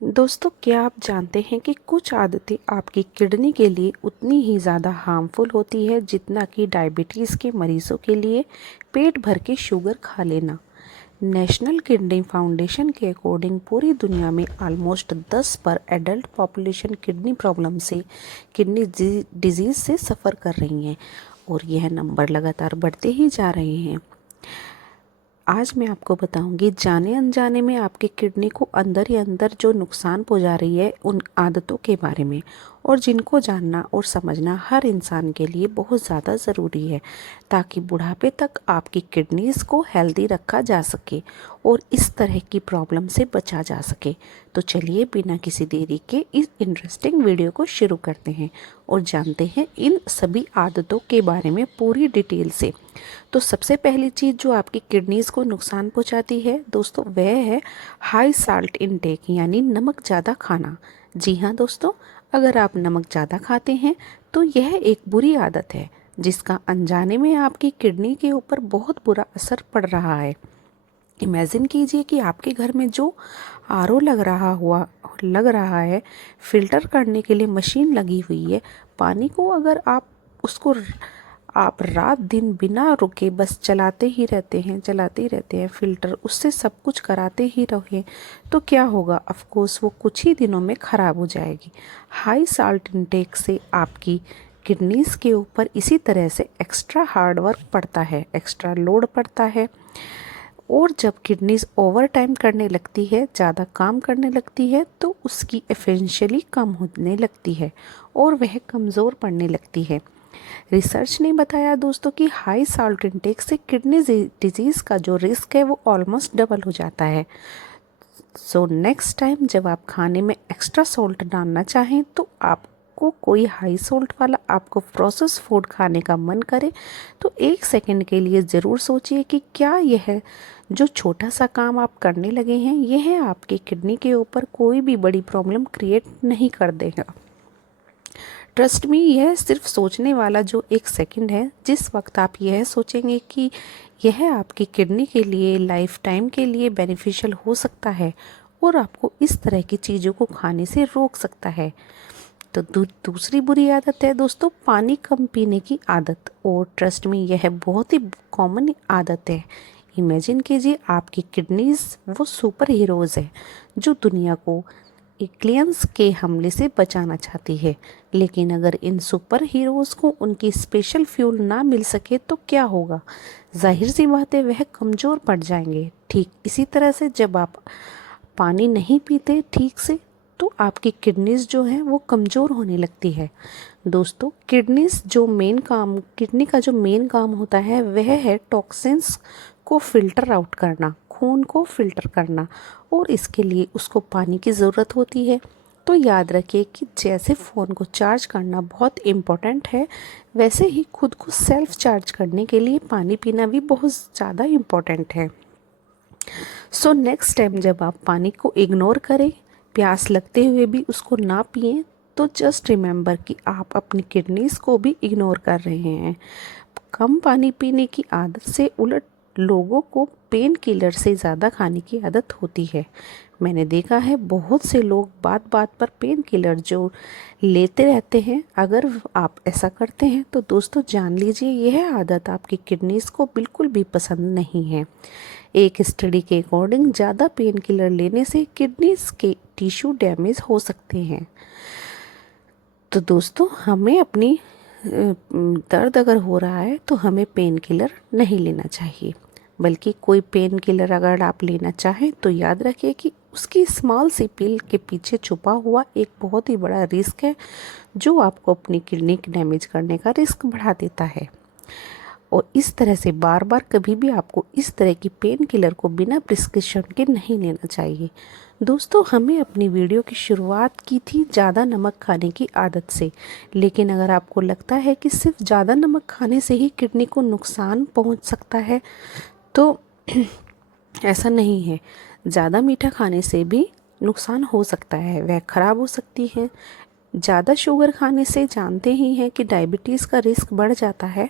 दोस्तों, क्या आप जानते हैं कि कुछ आदतें आपकी किडनी के लिए उतनी ही ज़्यादा हार्मफुल होती है जितना कि डायबिटीज़ के मरीज़ों के लिए पेट भर के शुगर खा लेना। नेशनल किडनी फाउंडेशन के अकॉर्डिंग पूरी दुनिया में ऑलमोस्ट 10 पर एडल्ट पॉपुलेशन किडनी प्रॉब्लम से किडनी डिजीज़ से सफ़र कर रही हैं और यह नंबर लगातार बढ़ते ही जा रहे हैं। आज मैं आपको बताऊंगी जाने अनजाने में आपके किडनी को अंदर ही अंदर जो नुकसान पहुंचा रही है उन आदतों के बारे में, और जिनको जानना और समझना हर इंसान के लिए बहुत ज़्यादा ज़रूरी है ताकि बुढ़ापे तक आपकी किडनीज़ को हेल्दी रखा जा सके और इस तरह की प्रॉब्लम से बचा जा सके। तो चलिए बिना किसी देरी के इस इंटरेस्टिंग वीडियो को शुरू करते हैं और जानते हैं इन सभी आदतों के बारे में पूरी डिटेल से। तो सबसे पहली चीज़ जो आपकी किडनीज़ को नुकसान पहुंचाती है दोस्तों, वह है हाई साल्ट इनटेक, यानी नमक ज़्यादा खाना। जी हाँ दोस्तों, अगर आप नमक ज़्यादा खाते हैं तो यह एक बुरी आदत है जिसका अनजाने में आपकी किडनी के ऊपर बहुत बुरा असर पड़ रहा है। इमेजिन कीजिए कि आपके घर में जो आरओ लग रहा है, फिल्टर करने के लिए मशीन लगी हुई है, पानी को अगर आप रात दिन बिना रुके बस चलाते ही रहते हैं, फिल्टर उससे सब कुछ कराते ही रहे, तो क्या होगा? ऑफ कोर्स वो कुछ ही दिनों में ख़राब हो जाएगी। हाई साल्ट इंटेक से आपकी किडनीज़ के ऊपर इसी तरह से एक्स्ट्रा हार्ड वर्क पड़ता है, एक्स्ट्रा लोड पड़ता है, और जब किडनीज ओवर टाइम करने लगती है, ज़्यादा काम करने लगती है, तो उसकी एफिशिएंसी कम होने लगती है और वह कमज़ोर पड़ने लगती है। रिसर्च ने बताया दोस्तों कि हाई साल्ट इंटेक से किडनी डिजीज़ का जो रिस्क है वो ऑलमोस्ट डबल हो जाता है। सो नेक्स्ट टाइम जब आप खाने में एक्स्ट्रा सॉल्ट डालना चाहें तो आपको कोई हाई सॉल्ट वाला आपको प्रोसेस फूड खाने का मन करे तो 1 सेकंड के लिए ज़रूर सोचिए कि क्या यह जो छोटा सा काम आप करने लगे हैं यह आपके किडनी के ऊपर कोई भी बड़ी प्रॉब्लम क्रिएट नहीं कर देगा। ट्रस्ट मी, यह सिर्फ सोचने वाला जो 1 सेकंड है, जिस वक्त आप यह सोचेंगे कि यह आपकी किडनी के लिए लाइफ टाइम के लिए बेनिफिशियल हो सकता है और आपको इस तरह की चीज़ों को खाने से रोक सकता है। तो दूसरी बुरी आदत है दोस्तों, पानी कम पीने की आदत। और ट्रस्ट मी, यह बहुत ही कॉमन आदत है। इमेजिन कीजिए आपकी किडनीज वो सुपर हीरोज़ है जो दुनिया को एलियंस के हमले से बचाना चाहती है, लेकिन अगर इन सुपर हीरोज़ को उनकी स्पेशल फ्यूल ना मिल सके तो क्या होगा? जाहिर सी बात है, वह कमज़ोर पड़ जाएंगे। ठीक इसी तरह से जब आप पानी नहीं पीते ठीक से तो आपकी किडनीज जो है वो कमज़ोर होने लगती है। दोस्तों, किडनी का जो मेन काम होता है वह है टॉक्सिन्स को फ़िल्टर आउट करना, खून को फ़िल्टर करना, और इसके लिए उसको पानी की ज़रूरत होती है। तो याद रखिए कि जैसे फ़ोन को चार्ज करना बहुत इम्पोर्टेंट है, वैसे ही खुद को सेल्फ चार्ज करने के लिए पानी पीना भी बहुत ज़्यादा इम्पोर्टेंट है। सो नेक्स्ट टाइम जब आप पानी को इग्नोर करें, प्यास लगते हुए भी उसको ना पिएं, तो जस्ट रिमेंबर कि आप अपनी किडनीज़ को भी इग्नोर कर रहे हैं। कम पानी पीने की आदत से उलट लोगों को पेन किलर से ज़्यादा खाने की आदत होती है। मैंने देखा है बहुत से लोग बात बात पर पेन किलर जो लेते रहते हैं। अगर आप ऐसा करते हैं तो दोस्तों जान लीजिए यह आदत आपकी किडनीज़ को बिल्कुल भी पसंद नहीं है। एक स्टडी के अकॉर्डिंग ज़्यादा पेन किलर लेने से किडनीज़ के टिश्यू डैमेज हो सकते हैं। तो दोस्तों, हमें अपनी दर्द अगर हो रहा है तो हमें पेन किलर नहीं लेना चाहिए, बल्कि कोई पेन किलर अगर आप लेना चाहें तो याद रखिए कि उसकी स्मॉल सी पिल के पीछे छुपा हुआ एक बहुत ही बड़ा रिस्क है जो आपको अपनी किडनी डैमेज करने का रिस्क बढ़ा देता है। और इस तरह से बार बार कभी भी आपको इस तरह की पेन किलर को बिना प्रिस्क्रिप्शन के नहीं लेना चाहिए। दोस्तों, हमें अपनी वीडियो की शुरुआत की थी ज़्यादा नमक खाने की आदत से, लेकिन अगर आपको लगता है कि सिर्फ ज़्यादा नमक खाने से ही किडनी को नुकसान पहुंच सकता है तो ऐसा नहीं है। ज़्यादा मीठा खाने से भी नुकसान हो सकता है, वह ख़राब हो सकती है। ज़्यादा शुगर खाने से जानते ही हैं कि डायबिटीज़ का रिस्क बढ़ जाता है।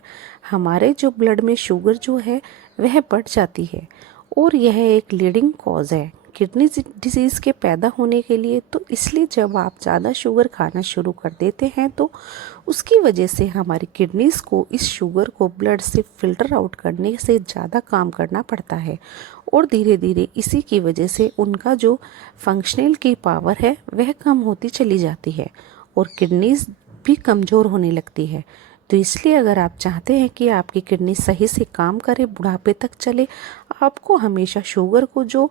हमारे जो ब्लड में शुगर जो है वह बढ़ जाती है और यह एक लीडिंग कॉज है किडनी डिजीज़ के पैदा होने के लिए। तो इसलिए जब आप ज़्यादा शुगर खाना शुरू कर देते हैं तो उसकी वजह से हमारी किडनीज़ को इस शुगर को ब्लड से फ़िल्टर आउट करने से ज़्यादा काम करना पड़ता है और धीरे धीरे इसी की वजह से उनका जो फंक्शनल की पावर है वह कम होती चली जाती है और किडनीज़ भी कमज़ोर होने लगती है। तो इसलिए अगर आप चाहते हैं कि आपकी किडनी सही से काम करे, बुढ़ापे तक चले, आपको हमेशा शुगर को जो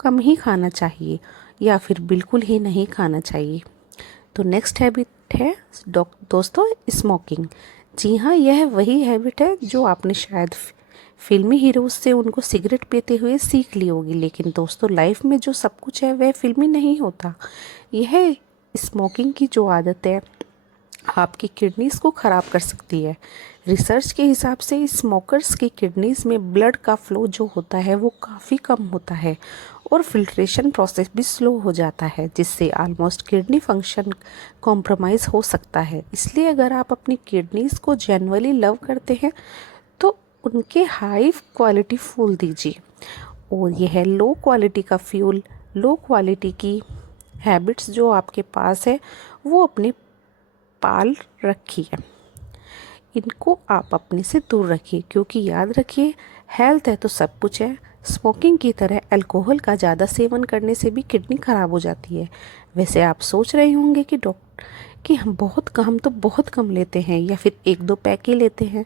कम ही खाना चाहिए या फिर बिल्कुल ही नहीं खाना चाहिए। तो नेक्स्ट हैबिट है दोस्तों स्मोकिंग। जी हाँ, यह वही हैबिट है जो आपने शायद फिल्मी हीरोज से उनको सिगरेट पीते हुए सीख ली होगी, लेकिन दोस्तों लाइफ में जो सब कुछ है वह फिल्मी नहीं होता। यह स्मोकिंग की जो आदत है आपकी किडनीज़ को ख़राब कर सकती है। रिसर्च के हिसाब से स्मोकर्स की किडनीज़ में ब्लड का फ्लो जो होता है वो काफ़ी कम होता है और फिल्ट्रेशन प्रोसेस भी स्लो हो जाता है, जिससे ऑलमोस्ट किडनी फंक्शन कॉम्प्रोमाइज़ हो सकता है। इसलिए अगर आप अपनी किडनीज़ को जेन्युइनली लव करते हैं तो उनके हाई क्वालिटी फूल दीजिए और यह लो क्वालिटी का फ्यूल, लो क्वालिटी की हैबिट्स जो आपके पास है वो अपने पाल रखिए। इनको आप अपने से दूर रखिए, क्योंकि याद रखिए हेल्थ है तो सब कुछ है। स्मोकिंग की तरह अल्कोहल का ज़्यादा सेवन करने से भी किडनी ख़राब हो जाती है। वैसे आप सोच रहे होंगे कि कि हम तो बहुत कम लेते हैं या फिर 1-2 पैक ही लेते हैं,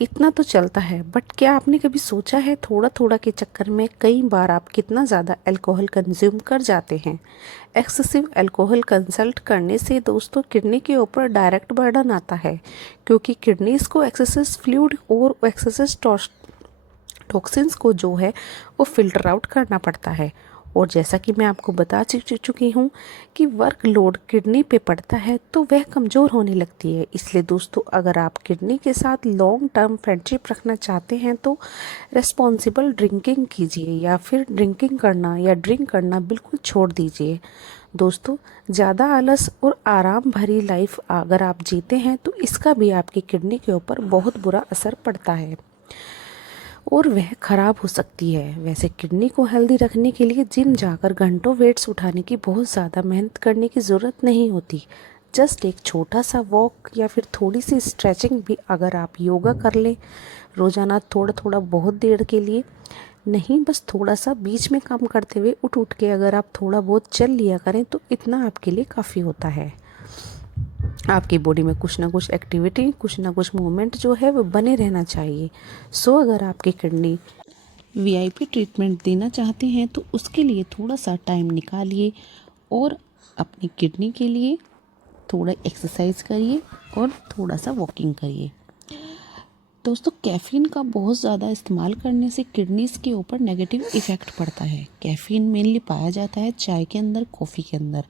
इतना तो चलता है। बट क्या आपने कभी सोचा है थोड़ा थोड़ा के चक्कर में कई बार आप कितना ज़्यादा अल्कोहल कंज्यूम कर जाते हैं। एक्सेसिव अल्कोहल कंसल्ट करने से दोस्तों किडनी के ऊपर डायरेक्ट बर्डन आता है, क्योंकि किडनीज़ को एक्सेसिव फ्लूइड और एक्सेसिव टॉक्सिन्स को जो है वो फिल्टर आउट करना पड़ता है। और जैसा कि मैं आपको बता चुकी हूँ कि वर्कलोड किडनी पे पड़ता है तो वह कमज़ोर होने लगती है। इसलिए दोस्तों अगर आप किडनी के साथ लॉन्ग टर्म फ्रेंडशिप रखना चाहते हैं तो रिस्पॉन्सिबल ड्रिंकिंग कीजिए या फिर ड्रिंकिंग करना या ड्रिंक करना बिल्कुल छोड़ दीजिए। दोस्तों ज़्यादा आलस और आराम भरी लाइफ अगर आप जीते हैं तो इसका भी आपकी किडनी के ऊपर बहुत बुरा असर पड़ता है और वह ख़राब हो सकती है। वैसे किडनी को हेल्दी रखने के लिए जिम जाकर घंटों वेट्स उठाने की बहुत ज़्यादा मेहनत करने की ज़रूरत नहीं होती। जस्ट एक छोटा सा वॉक या फिर थोड़ी सी स्ट्रेचिंग भी अगर आप योगा कर लें रोज़ाना थोड़ा थोड़ा, बहुत देर के लिए नहीं, बस थोड़ा सा बीच में काम करते हुए उठ के अगर आप थोड़ा बहुत चल लिया करें तो इतना आपके लिए काफ़ी होता है। आपकी बॉडी में कुछ ना कुछ एक्टिविटी, कुछ ना कुछ मूवमेंट जो है वो बने रहना चाहिए। सो अगर आपकी किडनी वीआईपी ट्रीटमेंट देना चाहते हैं तो उसके लिए थोड़ा सा टाइम निकालिए और अपनी किडनी के लिए थोड़ा एक्सरसाइज करिए और थोड़ा सा वॉकिंग करिए। दोस्तों कैफ़ीन का बहुत ज़्यादा इस्तेमाल करने से किडनीज़ के ऊपर नेगेटिव इफ़ेक्ट पड़ता है। कैफ़ीन मेनली पाया जाता है चाय के अंदर, कॉफ़ी के अंदर।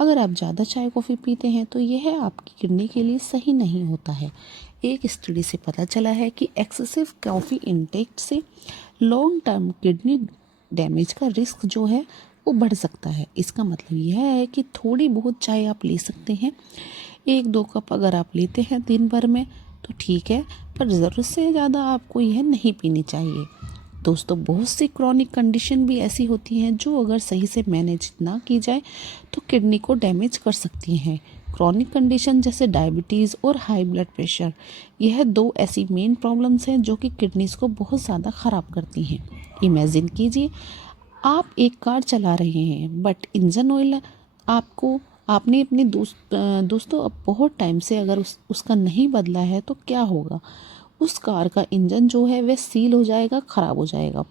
अगर आप ज़्यादा चाय कॉफ़ी पीते हैं तो यह आपकी किडनी के लिए सही नहीं होता है। एक स्टडी से पता चला है कि एक्सेसिव कॉफ़ी इनटेक से लॉन्ग टर्म किडनी डैमेज का रिस्क जो है वो बढ़ सकता है। इसका मतलब यह है कि थोड़ी बहुत चाय आप ले सकते हैं, 1-2 कप अगर आप लेते हैं दिन भर में तो ठीक है, पर ज़रूरत से ज़्यादा आपको यह नहीं पीनी चाहिए। दोस्तों बहुत सी क्रॉनिक कंडीशन भी ऐसी होती हैं जो अगर सही से मैनेज ना की जाए तो किडनी को डैमेज कर सकती हैं। क्रॉनिक कंडीशन जैसे डायबिटीज़ और हाई ब्लड प्रेशर, यह 2 ऐसी मेन प्रॉब्लम्स हैं जो कि किडनीज़ को बहुत ज़्यादा ख़राब करती हैं। इमेजिन कीजिए आप एक कार चला रहे हैं बट इंजन ऑयल आपने अपने दोस्तों अब बहुत टाइम से अगर उसका नहीं बदला है तो क्या होगा, उस कार का इंजन जो है वह सील हो जाएगा, ख़राब हो जाएगा,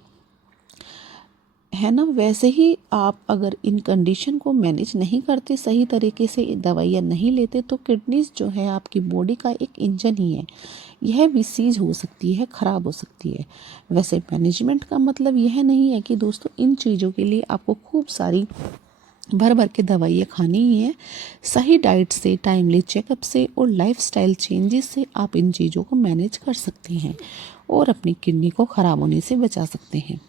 है ना। वैसे ही आप अगर इन कंडीशन को मैनेज नहीं करते, सही तरीके से दवाइयाँ नहीं लेते तो किडनीज जो है आपकी बॉडी का एक इंजन ही है, यह भी सीज हो सकती है, ख़राब हो सकती है। वैसे मैनेजमेंट का मतलब यह नहीं है कि दोस्तों इन चीज़ों के लिए आपको खूब सारी भर के दवाइयाँ खानी ही है। सही डाइट से, टाइमली चेकअप से और लाइफस्टाइल चेंजेस से आप इन चीज़ों को मैनेज कर सकते हैं और अपनी किडनी को ख़राब होने से बचा सकते हैं।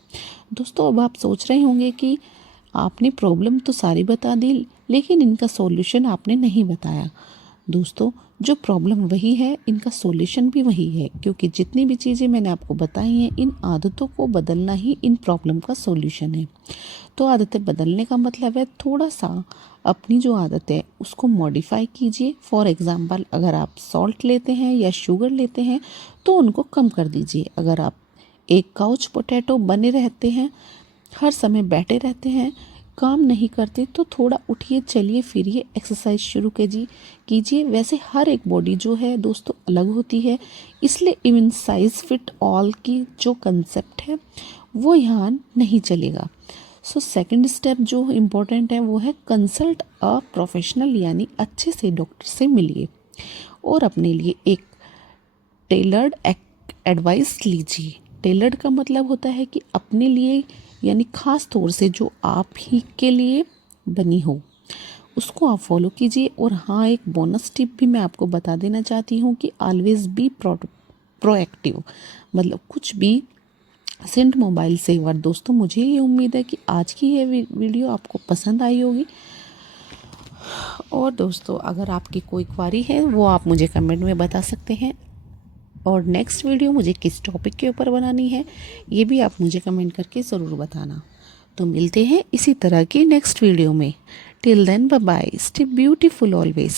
दोस्तों अब आप सोच रहे होंगे कि आपने प्रॉब्लम तो सारी बता दी लेकिन इनका सॉल्यूशन आपने नहीं बताया। दोस्तों जो प्रॉब्लम वही है, इनका सॉल्यूशन भी वही है, क्योंकि जितनी भी चीज़ें मैंने आपको बताई हैं, इन आदतों को बदलना ही इन प्रॉब्लम का सॉल्यूशन है। तो आदतें बदलने का मतलब है थोड़ा सा अपनी जो आदत है उसको मॉडिफाई कीजिए। फॉर एग्ज़ाम्पल, अगर आप सॉल्ट लेते हैं या शुगर लेते हैं तो उनको कम कर दीजिए। अगर आप एक काउच पोटैटो बने रहते हैं, हर समय बैठे रहते हैं, काम नहीं करते, तो थोड़ा उठिए, चलिए फिरिए, एक्सरसाइज शुरू कीजिए। वैसे हर एक बॉडी जो है दोस्तों अलग होती है, इसलिए इवन साइज फिट ऑल की जो कंसेप्ट है वो यहाँ नहीं चलेगा। सो सेकंड स्टेप जो इम्पोर्टेंट है वो है कंसल्ट अ प्रोफेशनल, यानी अच्छे से डॉक्टर से मिलिए और अपने लिए एक टेलर्ड एडवाइस लीजिए। टेलर्ड का मतलब होता है कि अपने लिए, यानी ख़ास तौर से जो आप ही के लिए बनी हो, उसको आप फॉलो कीजिए। और हाँ, एक बोनस टिप भी मैं आपको बता देना चाहती हूँ कि ऑलवेज बी प्रोएक्टिव, मतलब कुछ भी सेंट मोबाइल सेवर। दोस्तों मुझे ये उम्मीद है कि आज की ये वीडियो आपको पसंद आई होगी। और दोस्तों अगर आपकी कोई क्वारी है वो आप मुझे कमेंट में बता सकते हैं, और नेक्स्ट वीडियो मुझे किस टॉपिक के ऊपर बनानी है ये भी आप मुझे कमेंट करके ज़रूर बताना। तो मिलते हैं इसी तरह की नेक्स्ट वीडियो में। Till then bye bye, stay beautiful always.